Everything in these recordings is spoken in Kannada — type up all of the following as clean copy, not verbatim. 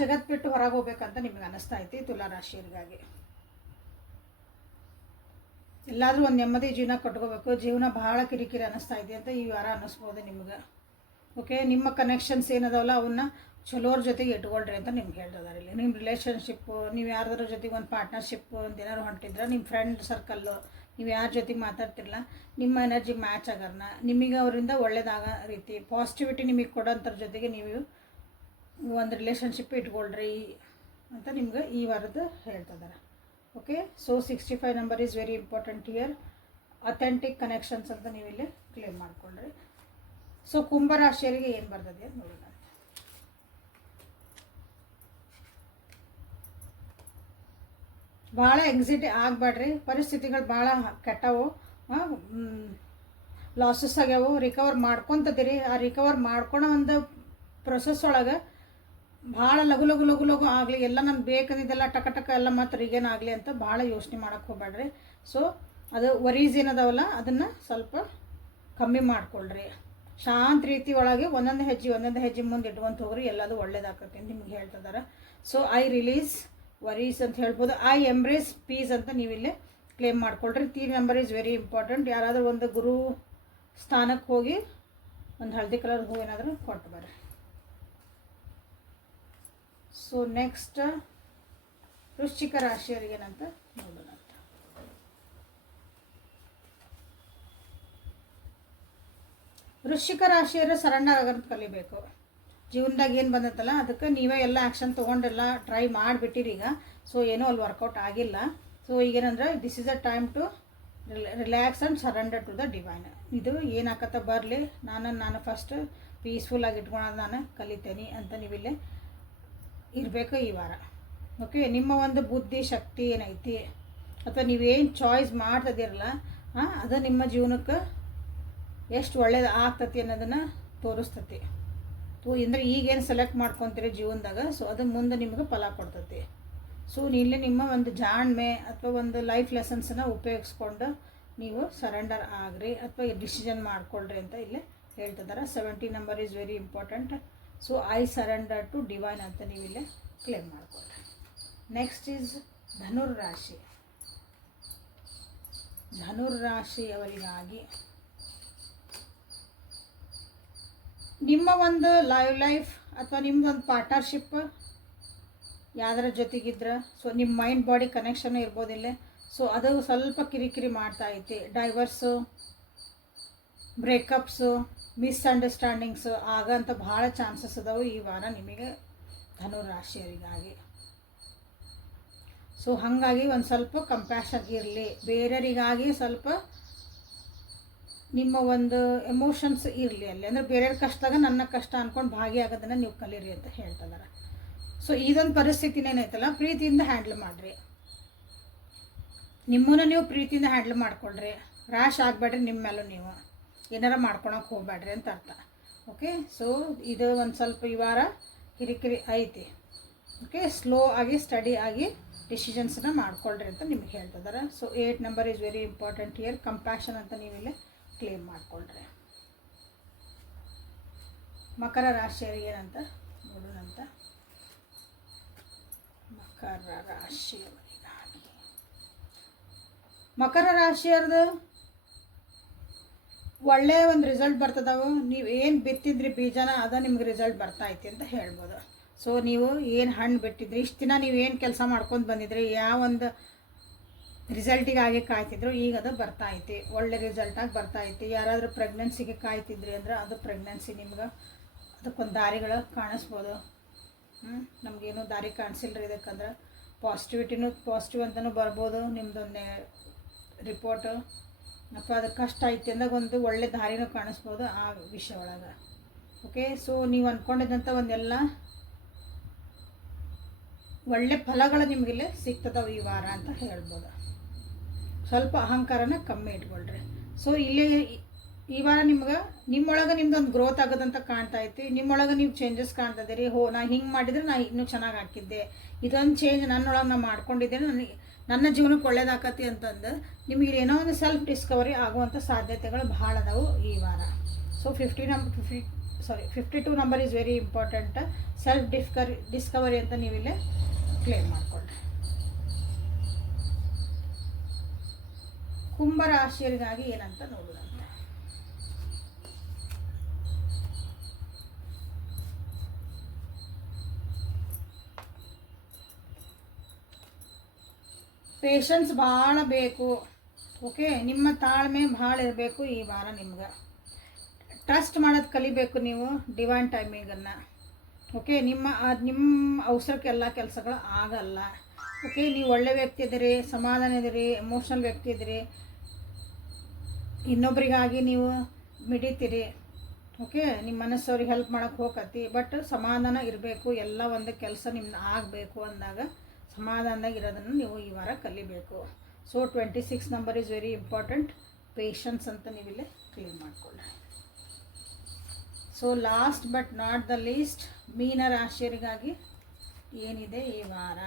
ಜಗತ್ ಬಿಟ್ಟು ಹೊರಗೆ ಹೋಗ್ಬೇಕಂತ ನಿಮ್ಗೆ ಅನ್ನಿಸ್ತಾ ಐತಿ ತುಲಾ ರಾಶಿಯವರಿಗಾಗಿ. ಎಲ್ಲಾದರೂ ಒಂದು ನೆಮ್ಮದಿ ಜೀವನ ಕಟ್ಕೋಬೇಕು, ಜೀವನ ಭಾಳ ಕಿರಿಕಿರಿ ಅನ್ನಿಸ್ತಾ ಇದೆ ಅಂತ ಈ ವಾರ ಅನ್ನಿಸ್ಬೋದು ನಿಮ್ಗೆ. ಓಕೆ, ನಿಮ್ಮ ಕನೆಕ್ಷನ್ಸ್ ಏನದಾವಲ್ಲ ಅವನ್ನ ಚಲೋರ ಜೊತೆಗೆ ಇಟ್ಕೊಳ್ರಿ ಅಂತ ನಿಮ್ಗೆ ಹೇಳ್ತಿದ್ದಾರೆ ಇಲ್ಲಿ. ನಿಮ್ಮ ರಿಲೇಷನ್ಶಿಪ್ಪು, ನೀವು ಯಾರ್ದಾರ ಜೊತೆಗೆ ಒಂದು ಪಾರ್ಟ್ನರ್ಶಿಪ್ ಒಂದು ಏನಾದ್ರು ಹೊಂಟಿದ್ರೆ, ನಿಮ್ಮ ಫ್ರೆಂಡ್ ಸರ್ಕಲ್ಲು, ನೀವು ಯಾರ ಜೊತೆಗೆ ಮಾತಾಡ್ತಿರಲ್ಲ ನಿಮ್ಮ ಎನರ್ಜಿ ಮ್ಯಾಚ್ ಆಗೋರ್ನ ನಿಮಗೆ ಅವರಿಂದ ಒಳ್ಳೇದಾಗ ರೀತಿ ಪಾಸಿಟಿವಿಟಿ ನಿಮಗೆ ಕೊಡೋಂಥರ ಜೊತೆಗೆ ನೀವು ಒಂದು ರಿಲೇಷನ್ಶಿಪ್ ಇಟ್ಕೊಳ್ರಿ ಅಂತ ನಿಮ್ಗೆ ಈ ವಾರದ ಹೇಳ್ತಿದ್ದಾರೆ. Okay, so 65 number is very important here. Authentic connections ಅಂತ ನೀವು ಇಲ್ಲಿ ಕ್ಲೇಮ್ ಮಾಡ್ಕೊಳ್ರಿ. ಸೊ ಕುಂಭರಾಶಿಯವರಿಗೆ ಏನು ಬರ್ತದೆ ಅಂತ ನೋಡೋಣ. ಭಾಳ ಎಕ್ಸಿಟಿ ಆಗಬೇಡ್ರಿ, ಪರಿಸ್ಥಿತಿಗಳು ಭಾಳ ಕೆಟ್ಟವು, ಲಾಸಸ್ ಆಗ್ಯಾವು, ರಿಕವರ್ ಮಾಡ್ಕೊತದಿರಿ. ಆ ರಿಕವರ್ ಮಾಡ್ಕೊಳೋ ಒಂದು ಪ್ರೊಸೆಸ್ ಒಳಗೆ ಭಾಳ ಲಘು ಲಘು ಲಘು ಲಘು ಆಗಲಿ, ಎಲ್ಲ ನಮ್ಗೆ ಬೇಕಂದಿದ್ದೆಲ್ಲ ಟಕ ಟಕ ಎಲ್ಲ ಮತ್ತು ರಿಗೇನ್ ಆಗಲಿ ಅಂತ ಭಾಳ ಯೋಚನೆ ಮಾಡೋಕ್ಕೆ ಹೋಗ್ಬೇಡ್ರಿ. ಸೊ ಅದು ವರೀಸ್ ಏನದಾವಲ್ಲ ಅದನ್ನು ಸ್ವಲ್ಪ ಕಮ್ಮಿ ಮಾಡ್ಕೊಳ್ರಿ. ಶಾಂತ ರೀತಿ ಒಳಗೆ ಒಂದೊಂದು ಹೆಜ್ಜೆ ಮುಂದೆ ಇಟ್ಕೊಂತ ಹೋಗ್ರಿ, ಎಲ್ಲದು ಒಳ್ಳೇದಾಗತ್ತೆ ಅಂತ ನಿಮ್ಗೆ ಹೇಳ್ತಿದ್ದಾರೆ. ಸೊ ಐ ರಿಲೀಸ್ ವರೀಸ್ ಅಂತ ಹೇಳ್ಬೋದು. ಐ ಎಂಬ್ರೇಸ್ ಪೀಸ್ ಅಂತ ನೀವಿಲ್ಲಿ ಕ್ಲೇಮ್ ಮಾಡ್ಕೊಳ್ರಿ. 3 ನಂಬರ್ ಈಸ್ ವೆರಿ ಇಂಪಾರ್ಟೆಂಟ್. ಯಾರಾದರೂ ಒಂದು ಗುರು ಸ್ಥಾನಕ್ಕೆ ಹೋಗಿ ಒಂದು ಹಳದಿ ಕಲರ್ ಹೂ ಏನಾದರೂ ಕೊಟ್ಟು ಬರ್ರಿ. ಸೊ ನೆಕ್ಸ್ಟ್ ವೃಶ್ಚಿಕ ರಾಶಿಯವರಿಗೆ ಏನಂತ ನೋಡೋಣ. ವೃಶ್ಚಿಕ ರಾಶಿಯವರು ಸರೆಂಡರ್ ಆಗೋದು ಕಲಿಬೇಕು. ಜೀವನದಾಗ ಏನು ಬಂದತ್ತಲ್ಲ ಅದಕ್ಕೆ ನೀವೇ ಎಲ್ಲ ಆ್ಯಕ್ಷನ್ ತೊಗೊಂಡೆಲ್ಲ ಟ್ರೈ ಮಾಡಿಬಿಟ್ಟಿರಿ ಈಗ. ಸೊ ಏನೂ ಅಲ್ಲಿ ವರ್ಕೌಟ್ ಆಗಿಲ್ಲ. ಸೊ ಈಗೇನಂದ್ರೆ this is a time to relax and surrender to the divine. ಇದು ಏನಾಕತ್ತ ಬರಲಿ, ನಾನು ಫಸ್ಟ್ ಪೀಸ್ಫುಲ್ಲಾಗಿ ಇಟ್ಕೊಳೋದು ನಾನು ಕಲಿತೇನೆ ಅಂತ ನೀವಿಲ್ಲೇ ಇರಬೇಕು ಈ ವಾರ. ಓಕೆ, ನಿಮ್ಮ ಒಂದು ಬುದ್ಧಿ ಶಕ್ತಿ ಏನೈತಿ ಅಥವಾ ನೀವೇನು ಚಾಯ್ಸ್ ಮಾಡ್ತದಿರಲ್ಲ ಅದು ನಿಮ್ಮ ಜೀವನಕ್ಕೆ ಎಷ್ಟು ಒಳ್ಳೇದು ಆಗ್ತತಿ ಅನ್ನೋದನ್ನು ತೋರಿಸ್ತತಿ. ಅಂದರೆ ಈಗೇನು ಸೆಲೆಕ್ಟ್ ಮಾಡ್ಕೊತೀರಿ ಜೀವನದಾಗ, ಸೊ ಅದು ಮುಂದೆ ನಿಮ್ಗೆ ಫಲ ಕೊಡ್ತತಿ. ಸೊ ಇಲ್ಲಿ ನಿಮ್ಮ ಒಂದು ಜಾಣ್ಮೆ ಅಥವಾ ಒಂದು ಲೈಫ್ ಲೆಸನ್ಸನ್ನು ಉಪಯೋಗಿಸ್ಕೊಂಡು ನೀವು ಸರೆಂಡರ್ ಆಗ್ರಿ ಅಥವಾ ಡಿಸಿಷನ್ ಮಾಡ್ಕೊಳ್ರಿ ಅಂತ ಇಲ್ಲೇ ಹೇಳ್ತಿದ್ದಾರೆ. 70 number is very important. So I surrender to divine ಅಂತ ನೀವು ಇಲ್ಲೇ ಕ್ಲೇಮ್ ಮಾಡ್ಕೊಳ್ರಿ. Next is ಧನುರ್ರಾಶಿ. ಧನುರ್ರಾಶಿಯವರಿಗಾಗಿ ನಿಮ್ಮ ಒಂದು ಲೈಫ್ ಅಥವಾ ನಿಮ್ಮದೊಂದು ಪಾರ್ಟ್ನರ್ಶಿಪ್ ಯಾವ್ದರ ಜೊತೆಗಿದ್ರೆ, ಸೊ ನಿಮ್ಮ ಮೈಂಡ್ ಬಾಡಿ ಕನೆಕ್ಷನ್ ಇರ್ಬೋದಿಲ್ಲ. ಸೊ ಅದು ಸ್ವಲ್ಪ ಕಿರಿಕಿರಿ ಮಾಡ್ತಾ ಐತಿ. ಡೈವರ್ಸು, ಬ್ರೇಕಪ್ಸು, ಮಿಸ್ಅಂಡರ್ಸ್ಟ್ಯಾಂಡಿಂಗ್ಸು ಆಗಂತ ಭಾಳ ಚಾನ್ಸಸ್ ಅದಾವೆ ಈ ವಾರ ನಿಮಗೆ ಧನುರಾಶಿಯವರಿಗಾಗಿ. ಸೊ ಹಾಗಾಗಿ ಒಂದು ಸ್ವಲ್ಪ ಕಂಪ್ಯಾಷನ್ ಇರಲಿ, ಬೇರೆಯವರಿಗಾಗಿ ಸ್ವಲ್ಪ ನಿಮ್ಮ ಒಂದು ಎಮೋಷನ್ಸ್ ಇರಲಿ ಅಲ್ಲಿ. ಅಂದರೆ ಬೇರೆಯವ್ರ ಕಷ್ಟದಾಗ ನನ್ನ ಕಷ್ಟ ಅಂದ್ಕೊಂಡು ಭಾಗಿಯಾಗೋದನ್ನು ನೀವು ಕಲೀರಿ ಅಂತ ಹೇಳ್ತಿದ್ದಾರೆ. ಸೊ ಇದೊಂದು ಪರಿಸ್ಥಿತಿನೇನೈತಲ್ಲ ಪ್ರೀತಿಯಿಂದ ಹ್ಯಾಂಡ್ಲ್ ಮಾಡಿರಿ. ನಿಮ್ಮನ್ನು ನೀವು ಪ್ರೀತಿಯಿಂದ ಹ್ಯಾಂಡ್ಲ್ ಮಾಡ್ಕೊಳ್ರಿ. ರ್ಯಾಶ್ ಆಗಬೇಡ್ರಿ, ನಿಮ್ಮ ಮೇಲೂ ನೀವು ಏನಾರ ಮಾಡ್ಕೊಳಕ್ಕೆ ಹೋಗ್ಬೇಡ್ರಿ ಅಂತ ಅರ್ಥ. ಓಕೆ, ಸೊ ಇದು ಒಂದು ಸ್ವಲ್ಪ ಈ ವಾರ ಕಿರಿಕಿರಿ ಐತಿ. ಓಕೆ, ಸ್ಲೋ ಆಗಿ ಸ್ಟಡಿ ಆಗಿ ಡಿಸಿಷನ್ಸನ್ನ ಮಾಡ್ಕೊಳ್ರಿ ಅಂತ ನಿಮ್ಗೆ ಹೇಳ್ತಿದ್ದಾರೆ. So 8 number is very important here. Compassion ಅಂತ ನೀವಿಲ್ಲಿ ಕ್ಲೇಮ್ ಮಾಡ್ಕೊಳ್ರಿ. ಮಕರ ರಾಶಿಯವರಿಗೆ ಏನಂತ ನೋಡೋಣಂತ. ಮಕರ ರಾಶಿಯವ್ರದ್ದು ಒಳ್ಳೆಯ ಒಂದು ರಿಸಲ್ಟ್ ಬರ್ತದವು. ನೀವು ಏನು ಬಿತ್ತಿದ್ರಿ ಬೀಜನ ಅದ ನಿಮ್ಗೆ ರಿಸಲ್ಟ್ ಬರ್ತಾ ಐತಿ ಅಂತ ಹೇಳ್ಬೋದು. ಸೊ ನೀವು ಏನು ಹಣ್ಣು ಬಿಟ್ಟಿದ್ರಿ, ಇಷ್ಟು ದಿನ ನೀವು ಏನು ಕೆಲಸ ಮಾಡ್ಕೊಂಡು ಬಂದಿದ್ರಿ, ಯಾವ ಒಂದು ರಿಸಲ್ಟಿಗಾಗಿ ಕಾಯ್ತಿದ್ರು, ಈಗ ಅದು ಬರ್ತಾ ಐತಿ, ಒಳ್ಳೆ ರಿಸಲ್ಟಾಗಿ ಬರ್ತಾ ಐತಿ. ಯಾರಾದರೂ ಪ್ರೆಗ್ನೆನ್ಸಿಗೆ ಕಾಯ್ತಿದ್ರಿ ಅಂದ್ರೆ ಅದು ಪ್ರೆಗ್ನೆನ್ಸಿ ನಿಮ್ಗೆ ಅದಕ್ಕೊಂದು ದಾರಿಗಳು ಕಾಣಿಸ್ಬೋದು. ನಮಗೇನು ದಾರಿ ಕಾಣಿಸಿಲ್ರಿ ಇದಕ್ಕಂದ್ರೆ ಪಾಸಿಟಿವ್ ಅಂತಲೂ ಬರ್ಬೋದು ನಿಮ್ಮದೊಂದೇ ರಿಪೋರ್ಟು, ಅಥವಾ ಅದು ಕಷ್ಟ ಐತಿ ಅಂದಾಗ ಒಂದು ಒಳ್ಳೆ ದಾರಿನೂ ಕಾಣಿಸ್ಬೋದು ಆ ವಿಷಯ ಒಳಗೆ. ಓಕೆ, ಸೊ ನೀವು ಅಂದ್ಕೊಂಡಿದ್ದಂಥ ಒಂದೆಲ್ಲ ಒಳ್ಳೆ ಫಲಗಳು ನಿಮಗಿಲ್ಲಿ ಸಿಗ್ತದವು ಈ ವಾರ ಅಂತ ಹೇಳ್ಬೋದು. ಸ್ವಲ್ಪ ಅಹಂಕಾರನ ಕಮ್ಮಿ ಇಟ್ಕೊಳ್ರಿ. ಸೊ ಇಲ್ಲಿ ಈ ವಾರ ನಿಮ್ಗೆ ನಿಮ್ಮೊಳಗೆ ನಿಮ್ದೊಂದು ಗ್ರೋತ್ ಆಗೋದಂತ ಕಾಣ್ತಾ ಐತಿ. ನಿಮ್ಮೊಳಗೆ ನೀವು ಚೇಂಜಸ್ ಕಾಣ್ತಾ ಇದ್ದೀರಿ. ನಾ ಹಿಂಗೆ ಮಾಡಿದರೆ ನಾ ಇನ್ನೂ ಚೆನ್ನಾಗಿ ಹಾಕಿದ್ದೆ, ಇದೊಂದು ಚೇಂಜ್ ನನ್ನೊಳಗೆ ನಾನು ಮಾಡ್ಕೊಂಡಿದ್ದೇನೆ, ನನ್ನ ಜೀವನಕ್ಕೆ ಒಳ್ಳೇದಾಕತಿ ಅಂತಂದು ನಿಮಗೆ ಏನೋ ಒಂದು ಸೆಲ್ಫ್ ಡಿಸ್ಕವರಿ ಆಗುವಂಥ ಸಾಧ್ಯತೆಗಳು ಭಾಳ ಅದಾವು ಈ ವಾರ. So 52 number is very important. Self Discovery ಅಂತ ನೀವಿಲ್ಲೇ ಕ್ಲೇಮ್ ಮಾಡಿಕೊಳ್ಳಿ. ಕುಂಭರಾಶಿಯರಿಗಾಗಿ ಏನಂತ ನೋಡೋಣ. ಪೇಷನ್ಸ್ ಭಾಳ ಬೇಕು. ಓಕೆ, ನಿಮ್ಮ ತಾಳ್ಮೆ ಭಾಳ ಇರಬೇಕು ಈ ವಾರ. ನಿಮ್ಗೆ ಟ್ರಸ್ಟ್ ಮಾಡೋದು ಕಲಿಬೇಕು ನೀವು ಡಿವೈನ್ ಟೈಮಿಂಗನ್ನು. ಓಕೆ, ನಿಮ್ಮ ಅವಸರಕ್ಕೆಲ್ಲ ಕೆಲಸಗಳು ಆಗಲ್ಲ. ಓಕೆ, ನೀವು ಒಳ್ಳೆ ವ್ಯಕ್ತಿ ಇದ್ದೀರಿ, ಸಮಾಧಾನ ಇದ್ದೀರಿ, ಎಮೋಷ್ನಲ್ ವ್ಯಕ್ತಿ ಇದ್ದೀರಿ, ಇನ್ನೊಬ್ರಿಗಾಗಿ ನೀವು ಮಿಡಿತೀರಿ. ಓಕೆ, ನಿಮ್ಮ ಮನಸ್ಸವ್ರಿಗೆ ಹೆಲ್ಪ್ ಮಾಡೋಕ್ಕೆ ಹೋಗತ್ತಿ, ಬಟ್ ಸಮಾಧಾನ ಇರಬೇಕು. ಎಲ್ಲ ಒಂದು ಕೆಲಸ ನಿಮ್ದು ಆಗಬೇಕು ಅಂದಾಗ ಸಮಾಧಾನದಾಗ ಇರೋದನ್ನು ನೀವು ಈ ವಾರ ಕಲಿಬೇಕು. So 26 number is very important. Patience ಅಂತ ನೀವಿಲ್ಲೇ ಕ್ಲೇಮ್ ಮಾಡಿಕೊಳ್ಳಿ. So last but not the least, ಮೀನ ರಾಶಿಯರಿಗಾಗಿ ಏನಿದೆ ಈ ವಾರ.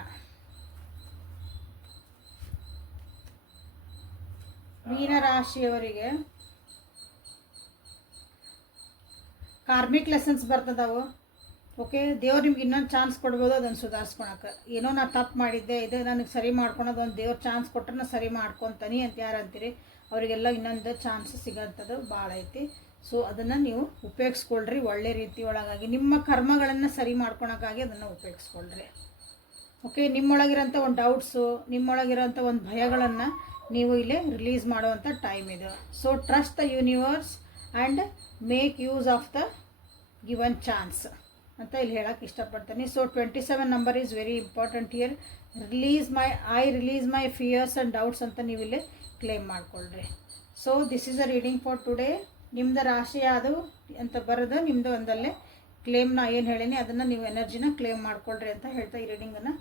ಮೀನ ರಾಶಿಯವರಿಗೆ ಕಾರ್ಮಿಕ್ ಲೆಸನ್ಸ್ ಬರ್ತದವು. ಓಕೆ, ದೇವ್ರು ನಿಮ್ಗೆ ಇನ್ನೊಂದು ಚಾನ್ಸ್ ಕೊಡ್ಬೋದು ಅದನ್ನು ಸುಧಾರಿಸ್ಕೊಳಕ್ಕೆ. ಏನೋ ನಾನು ತಪ್ಪು ಮಾಡಿದ್ದೆ, ಇದು ನನಗೆ ಸರಿ ಮಾಡ್ಕೊಳೋದು, ಒಂದು ದೇವ್ರು ಚಾನ್ಸ್ ಕೊಟ್ಟರೆ ನಾನು ಸರಿ ಮಾಡ್ಕೊತಾನೆ ಅಂತ ಯಾರು ಅಂತೀರಿ ಅವರಿಗೆಲ್ಲ ಇನ್ನೊಂದು ಚಾನ್ಸ್ ಸಿಗೋಂಥದ್ದು ಭಾಳ ಐತಿ. ಸೊ ಅದನ್ನು ನೀವು ಉಪಯೋಗಿಸ್ಕೊಳ್ರಿ ಒಳ್ಳೆ ರೀತಿ ಒಳಗಾಗಿ, ನಿಮ್ಮ ಕರ್ಮಗಳನ್ನು ಸರಿ ಮಾಡ್ಕೊಳಕ್ಕಾಗಿ ಅದನ್ನು ಉಪಯೋಗಿಸ್ಕೊಳ್ರಿ. ಓಕೆ, ನಿಮ್ಮೊಳಗಿರೋಂಥ ಒಂದು ಡೌಟ್ಸು, ನಿಮ್ಮೊಳಗಿರೋಂಥ ಒಂದು ಭಯಗಳನ್ನು ನೀವು ಇಲ್ಲೇ ರಿಲೀಸ್ ಮಾಡುವಂಥ ಟೈಮ್ ಇದು. So trust the universe and make use of the given chance ಅಂತ ಇಲ್ಲಿ ಹೇಳಕ್ಕೆ ಇಷ್ಟಪಡ್ತೀನಿ. So 27 number is very important here. Release my fears and doubts ಅಂತ ನೀವು ಇಲ್ಲಿ ಕ್ಲೇಮ್ ಮಾಡಿಕೊಳ್ಳ್ರಿ. So this is a reading for today. ನಿಮ್ಮದು ರಾಶಿ ಯಾವುದು ಅಂತ ಬರೋದು ನಿಮ್ಮದು ಒಂದಲ್ಲೇ ಕ್ಲೇಮ್ನ ಏನು ಹೇಳೀನಿ ಅದನ್ನು ನೀವು ಎನರ್ಜಿನ ಕ್ಲೇಮ್ ಮಾಡಿಕೊಳ್ಳ್ರಿ ಅಂತ ಹೇಳ್ತಾ ಈ ರೀಡಿಂಗನ್ನು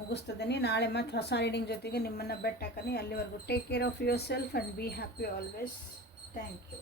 ಮುಗಿಸ್ತದೀನಿ. ನಾಳೆ ಮತ್ತು ಹೊಸ ರೀಡಿಂಗ್ ಜೊತೆಗೆ ನಿಮ್ಮನ್ನು ಬೆಟ್ ಹಾಕನಿ. ಅಲ್ಲಿವರೆಗೂ take care of yourself and be happy always. Thank you.